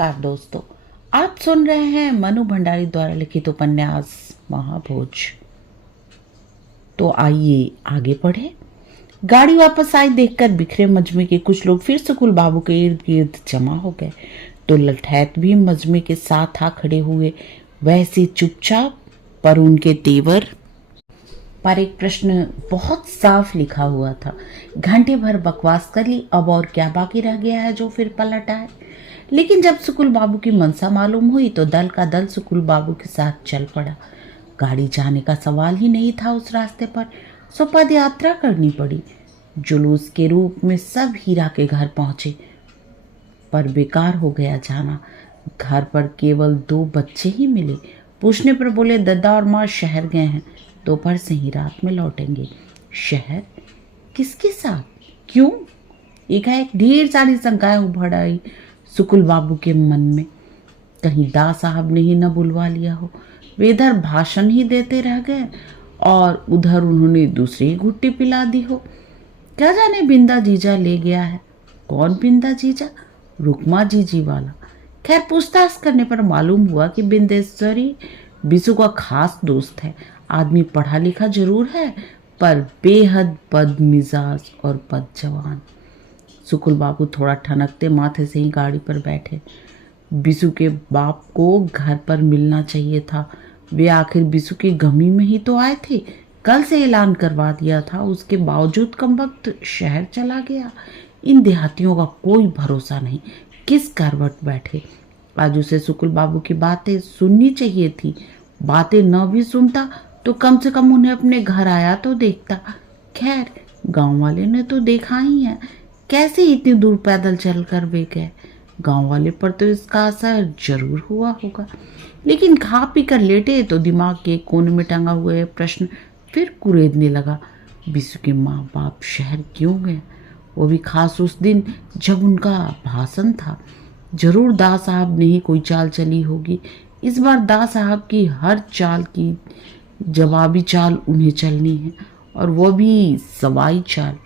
नमस्कार दोस्तों, आप सुन रहे हैं मनु भंडारी द्वारा लिखित उपन्यास महाभोज। तो आइए आगे बढ़े। गाड़ी वापस आई देखकर बिखरे मजमे के कुछ लोग फिर सुकुल बाबू के इर्द गिर्द जमा हो गए। तो लठैत भी मजमे के साथ आ खड़े हुए, वैसे चुपचाप, पर उनके तेवर पर एक प्रश्न बहुत साफ लिखा हुआ था। घंटे भर बकवास कर ली, अब और क्या बाकी रह गया है जो फिर पलट आए। लेकिन जब सुकुल बाबू की मनसा मालूम हुई तो दल का दल सुकुल बाबू के साथ चल पड़ा। गाड़ी जाने का सवाल ही नहीं था उस रास्ते पर, सो पद यात्रा करनी पड़ी। जुलूस के रूप में सब हीरा के घर पहुंचे, पर बेकार हो गया जाना। घर पर केवल 2 बच्चे ही मिले। पूछने पर बोले दद्दा और माँ शहर गए हैं, दोपहर से ही रात में लौटेंगे। शहर? किसके साथ? क्यों? एकाएक ढेर सारी शंकाएं उभर आई सुकुल बाबू के मन में। कहीं दा साहब ने ही न बुलवा लिया हो। वे इधर भाषण ही देते रह गए और उधर उन्होंने दूसरी घुट्टी पिला दी हो। क्या जाने बिंदा जीजा ले गया है। कौन बिंदा जीजा? रुकमा जीजी वाला। खैर, पूछताछ करने पर मालूम हुआ कि बिंदेश्वरी बिसु का खास दोस्त है। आदमी पढ़ा लिखा जरूर है, पर बेहद बदमिजाज और बदजवान। सुकुल बाबू थोड़ा ठनकते माथे से ही गाड़ी पर बैठे। बिसु के बाप को घर पर मिलना चाहिए था। वे आखिर बिसु की गमी में ही तो आए थे। कल से ऐलान करवा दिया था, उसके बावजूद कमबख्त शहर चला गया। इन देहातियों का कोई भरोसा नहीं, किस करवट बैठे। आज उसे सुकुल बाबू की बातें सुननी चाहिए थी। बातें न भी सुनता तो कम से कम उन्हें अपने घर आया तो देखता। खैर, गांव वाले ने तो देखा ही है, कैसे इतनी दूर पैदल चलकर वे गए। गांव वाले पर तो इसका असर जरूर हुआ होगा। लेकिन खा पी कर लेटे तो दिमाग के कोने में टंगा हुआ यह प्रश्न फिर कुरेदने लगा। बिसु के माँ बाप शहर क्यों गए? वो भी खास उस दिन जब उनका भाषण था। जरूर दा साहब ने ही कोई चाल चली होगी। इस बार दा साहब की हर चाल की जवाबी चाल उन्हें चलनी है, और वो भी सवाई चाल।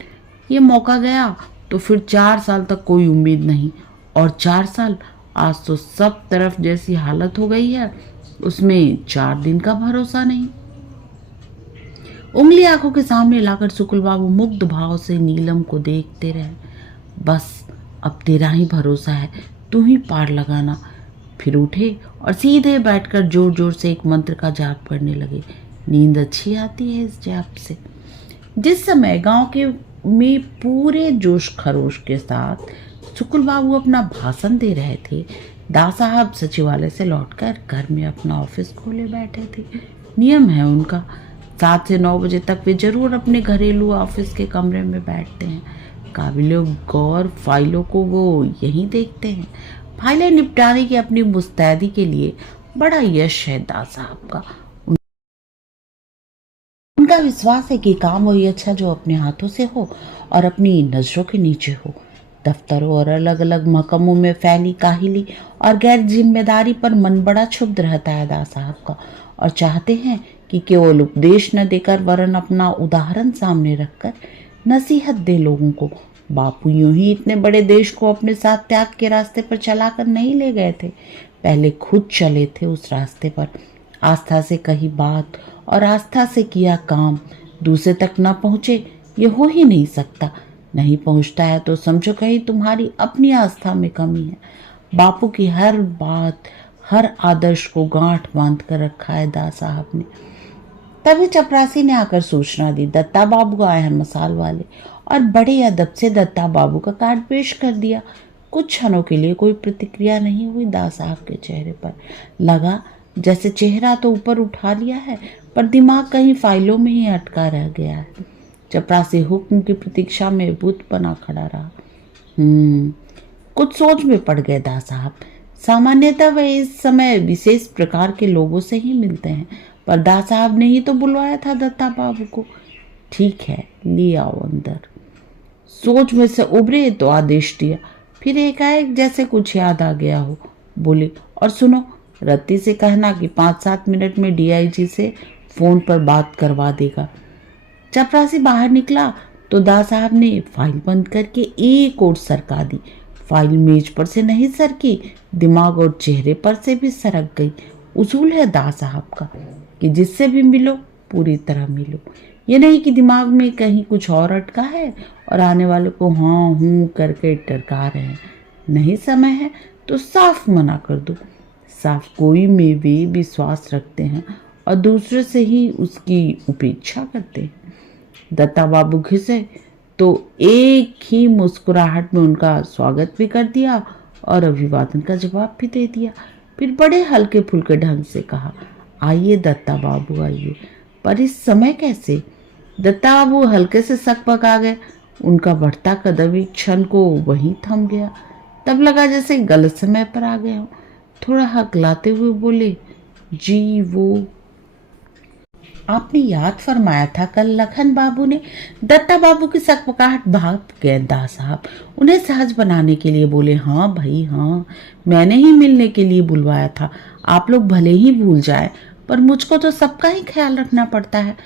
ये मौका गया तो फिर 4 साल तक कोई उम्मीद नहीं। और 4 साल, आज तो सब तरफ जैसी हालत हो गई है, उसमें 4 दिन का भरोसा नहीं। उंगली आंखों के सामने लाकर सुकुल बाबू मुग्ध भाव से नीलम को देखते रहे। बस अब तेरा ही भरोसा है, तू ही पार लगाना। फिर उठे और सीधे बैठकर जोर जोर से एक मंत्र का जाप करने लगे। नींद अच्छी आती है इस जाप से। जिस समय गांव के में पूरे जोश खरोश के साथ सुकुल बाबू अपना भाषण दे रहे थे, दा साहब सचिवालय से लौटकर घर में अपना ऑफिस खोले बैठे थे। नियम है उनका, 7 से 9 बजे तक वे जरूर अपने घरेलू ऑफिस के कमरे में बैठते हैं। काबिले गौर फाइलों को वो यहीं देखते हैं। फाइलें निपटाने की अपनी मुस्तैदी के लिए बड़ा यश है दा साहब का। उनका विश्वास है कि काम वही अच्छा जो अपने हाथों से हो और अपनी नजरों के नीचे हो। दफ्तरों और अलग अलग महकमों में फैली काहिली और गैर जिम्मेदारी पर मन बड़ा क्षुब्ध रहता है दा साहब का, और चाहते हैं कि केवल उपदेश न देकर वरन अपना उदाहरण सामने रखकर नसीहत दे लोगों को। बापू यूं ही इतने बड़े देश को अपने साथ त्याग के रास्ते पर चलाकर नहीं ले गए थे, पहले खुद चले थे उस रास्ते पर। आस्था से कही बात और आस्था से किया काम दूसरे तक न पहुंचे, ये हो ही नहीं सकता। नहीं पहुंचता है तो समझो कहीं तुम्हारी अपनी आस्था में कमी है। बापू की हर बात, हर आदर्श को गांठ बांध कर रखा है दा साहब ने। तभी चपरासी ने आकर सूचना दी, दत्ता बाबू आए हैं मसाल वाले, और बड़े अदब से दत्ता बाबू का कार्ड पेश कर दिया। कुछ क्षणों के लिए कोई प्रतिक्रिया नहीं हुई दा साहब के चेहरे पर। लगा जैसे चेहरा तो ऊपर उठा लिया है, पर दिमाग कहीं फाइलों में ही अटका रह गया है। चपरासी हुक्म की प्रतीक्षा में बुत बना खड़ा रहा। कुछ सोच में पड़ गए दा साहब। सामान्यतः वे इस समय विशेष प्रकार के लोगों से ही मिलते हैं, पर दा साहब ने ही तो बुलवाया था दत्ता बाबू को। ठीक है, ले आओ अंदर। सोच में से उभरे तो आदेश दिया। फिर एकाएक जैसे कुछ याद आ गया हो, बोले, और सुनो, रत्ती से कहना कि 5-7 मिनट में डीआईजी से फोन पर बात करवा देगा। चपरासी बाहर निकला तो दा साहब ने फाइल बंद करके एक ओर सरका दी। फाइल मेज पर से नहीं सरकी, दिमाग और चेहरे पर से भी सरक गई। उसूल है दा साहब का कि जिससे भी मिलो पूरी तरह मिलो। ये नहीं कि दिमाग में कहीं कुछ और अटका है और आने वाले को हाँ हूँ करके टरका रहे हैं। नहीं समय है तो साफ मना कर दो। साफ कोई में भी विश्वास रखते हैं और दूसरे से ही उसकी उपेक्षा करते हैं। दत्ता बाबू घिसे तो एक ही मुस्कुराहट में उनका स्वागत भी कर दिया और अभिवादन का जवाब भी दे दिया। फिर बड़े हल्के फुल्के ढंग से कहा, आइए दत्ता बाबू आइए। पर इस समय कैसे? दत्ता बाबू हल्के से सकपक आ गए। उनका बढ़ता कदम एक क्षण को वहीं थम गया। तब लगा जैसे गलत समय पर आ गए हो। थोड़ा हकलाते हुए बोले, जी वो आपने याद फरमाया था कल लखन बाबू ने। दत्ता बाबू की सकपकाहट भाग गए दा साहब। उन्हें सहज बनाने के लिए बोले, हाँ भाई हाँ, मैंने ही मिलने के लिए बुलवाया था। आप लोग भले ही भूल जाए पर मुझको तो सबका ही ख्याल रखना पड़ता है,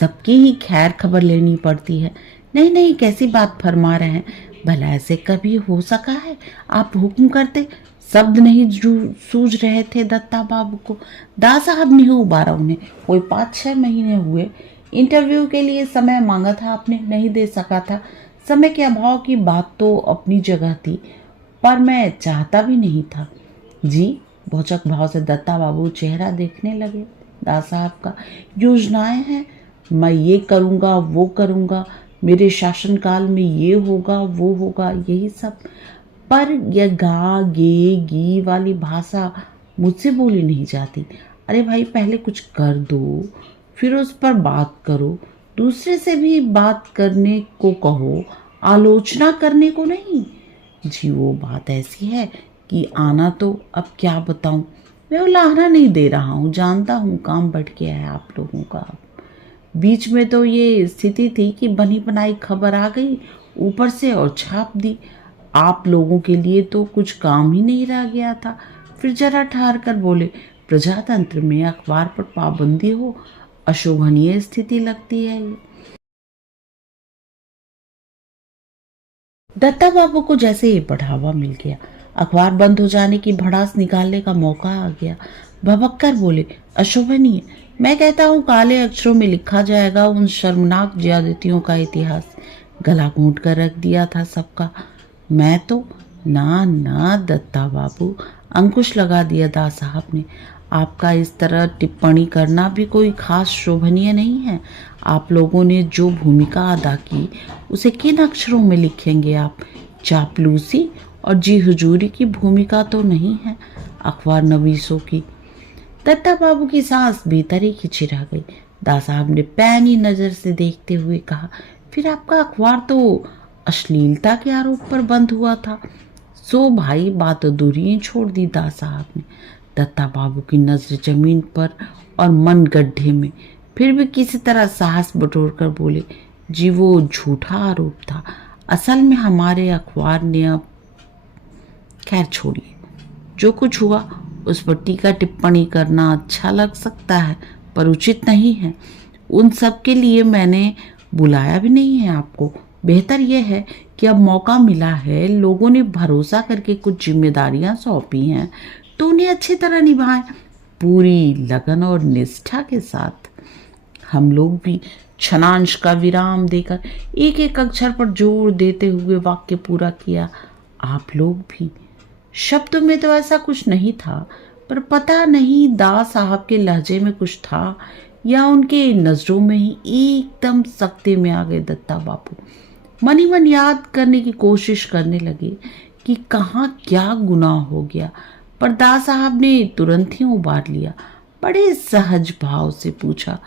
सबकी ही खैर खबर लेनी पड़ती है। नहीं नहीं, कैसी बात फरमा रहे हैं, भला ऐसे कभी हो सका है? आप हुक्म करते। शब्द नहीं सूझ रहे थे दत्ता बाबू को। दा साहब ने उबारा उन्हें। कोई 5-6 महीने हुए। इंटरव्यू के लिए समय मांगा था आपने, नहीं दे सका था। समय के अभाव की बात तो अपनी जगह थी, पर मैं चाहता भी नहीं था। जी, भौचक भाव से दत्ता बाबू चेहरा देखने लगे दा साहब का। योजनाएं हैं, मैं ये करूँगा वो करूँगा, मेरे शासनकाल में ये होगा वो होगा, यही सब। पर यह गा गे गी वाली भाषा मुझसे बोली नहीं जाती। अरे भाई, पहले कुछ कर दो, फिर उस पर बात करो। दूसरे से भी बात करने को कहो, आलोचना करने को नहीं। जी वो बात ऐसी है कि आना तो अब क्या बताऊं। मैं उलाहना नहीं दे रहा हूँ, जानता हूँ काम बढ़ गया है आप लोगों का। बीच में तो ये स्थिति थी कि बनी बनाई खबर आ गई ऊपर से और छाप दी। आप लोगों के लिए तो कुछ काम ही नहीं रह गया था। फिर जरा ठहर कर बोले, प्रजातंत्र में अखबार पर पाबंदी हो, अशोभनीय स्थिति लगती है ये। दत्ता बाबू को जैसे ही बढ़ावा मिल गया, अखबार बंद हो जाने की भड़ास निकालने का मौका आ गया। भभक कर बोले, अशोभनीय? मैं कहता हूँ काले अक्षरों में लिखा जाएगा उन शर्मनाक ज्यादतियों का इतिहास। गला घोंट कर रख दिया था सबका। मैं तो ना ना दत्ता बाबू, अंकुश लगा दिया दा साहब ने। आपका इस तरह टिप्पणी करना भी कोई खास शोभनीय नहीं है। आप लोगों ने जो भूमिका अदा की उसे किन अक्षरों में लिखेंगे आप? चापलूसी और जी हुजूरी की भूमिका तो नहीं है, अखबार नवीसों की। दत्ता बाबू की सांस भीतर ही खिंची रह गई। दा साहब ने पैनी नजर से देखते हुए कहा, फिर आपका अखबार तो अश्लीलता के आरोप पर बंद हुआ था। सो भाई बात अधूरी ही छोड़ दी दा साहब ने। दत्ता बाबू की नजर जमीन पर और मन गड्ढे में। फिर भी किसी तरह साहस बटोर कर बोले, जी वो झूठा आरोप था। असल में हमारे अखबार ने अब, खैर छोड़िए, जो कुछ हुआ उस पर टीका टिप्पणी करना अच्छा लग सकता है पर उचित नहीं है। उन सब के लिए मैंने बुलाया भी नहीं है आपको। बेहतर यह है कि अब मौका मिला है, लोगों ने भरोसा करके कुछ जिम्मेदारियां सौंपी हैं तो उन्हें अच्छी तरह निभाएं, पूरी लगन और निष्ठा के साथ। हम लोग भी क्षणांश का विराम देकर एक एक अक्षर पर जोर देते हुए वाक्य पूरा किया। आप लोग भी। शब्दों में तो ऐसा कुछ नहीं था, पर पता नहीं दा साहब के लहजे में कुछ था या उनके नजरों में ही एकदम सख्ते में आ गए दत्ता बाबू। मन ही मन याद करने की कोशिश करने लगे कि कहाँ क्या गुनाह हो गया, पर दा साहब ने तुरंत ही उबार लिया। बड़े सहज भाव से पूछा,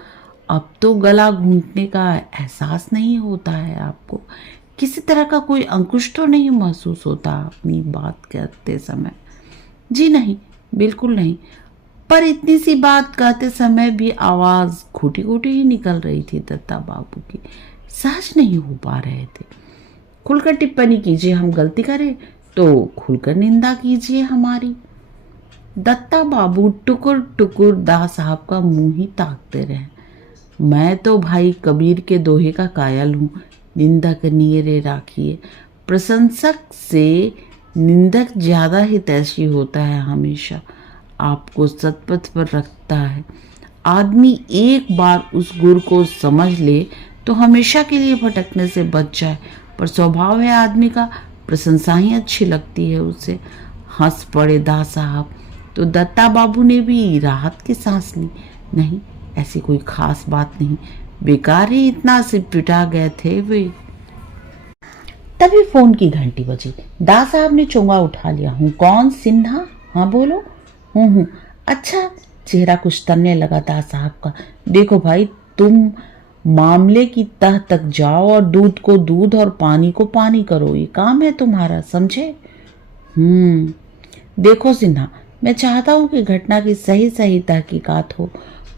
अब तो गला घूंटने का एहसास नहीं होता है आपको? किसी तरह का कोई अंकुश तो नहीं महसूस होता अपनी बात करते समय? जी नहीं, बिल्कुल नहीं। पर इतनी सी बात कहते समय भी आवाज घुटी घुटी ही निकल रही थी दत्ता बाबू की। सहज नहीं हो पा रहे थे। खुलकर टिप्पणी कीजिए, हम गलती करें तो खुलकर निंदा कीजिए हमारी। दत्ता बाबू टुकुर टुकुर दा साहब का मुंह ही ताकते रहे। मैं तो भाई कबीर के दोहे का कायल हूँ, निंदा करनिए रे राखिए। प्रशंसक से निंदक ज्यादा हितैषी होता है, हमेशा आपको सतपथ पर रखता है। आदमी एक बार उस गुर को समझ ले तो हमेशा के लिए भटकने से बच जाए, पर स्वभाव है आदमी का, प्रशंसा ही अच्छी लगती है उसे। हंस पड़े दा साहब। तो दत्ता बाबू ने भी राहत की सांस ली। नहीं, ऐसी कोई खास बात नहीं, बेकार ही इतना सिपटा गए थे वे। तभी फोन की घंटी बजी। दा साहब ने चोंगा उठा लिया। हूँ कौन? सिन्हा? हाँ बोलो। हूँ। अच्छा। चेहरा कुछ तनने लगा दा साहब का। देखो भाई, तुम मामले की तह तक जाओ और दूध को दूध और पानी को पानी करो, ये काम है तुम्हारा, समझे? देखो सिन्हा, मैं चाहता हूं कि घटना की सही सही तहकीकात हो।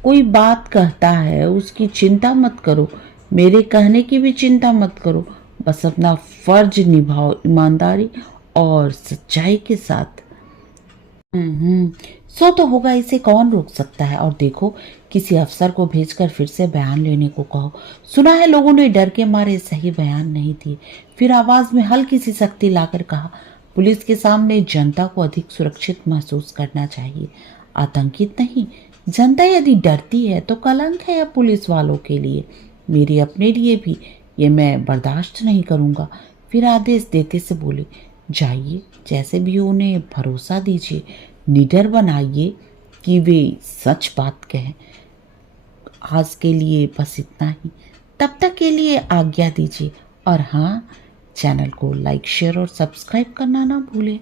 कोई बात कहता है उसकी चिंता मत करो, मेरे कहने की भी चिंता मत करो, बस अपना फर्ज निभाओ ईमानदारी और सच्चाई के साथ। सो तो होगा, इसे कौन रोक सकता है। और देखो, किसी अफसर को भेजकर फिर से बयान लेने को कहो। सुना है लोगों ने डर के मारे सही बयान नहीं दिए। फिर आवाज में हल्की सी सख्ती लाकर कहा, पुलिस के सामने जनता को अधिक सुरक्षित महसूस करना चाहिए, आतंकित नहीं। जनता यदि डरती है तो कलंक है या पुलिस वालों के लिए, मेरे अपने लिए भी। ये मैं बर्दाश्त नहीं करूंगा। फिर आदेश देते से बोले, जाइए, जैसे भी उन्हें भरोसा दीजिए, निडर बनाइए कि वे सच बात कहें। आज के लिए बस इतना ही, तब तक के लिए आज्ञा दीजिए। और हाँ, चैनल को लाइक, शेयर और सब्सक्राइब करना ना भूलें।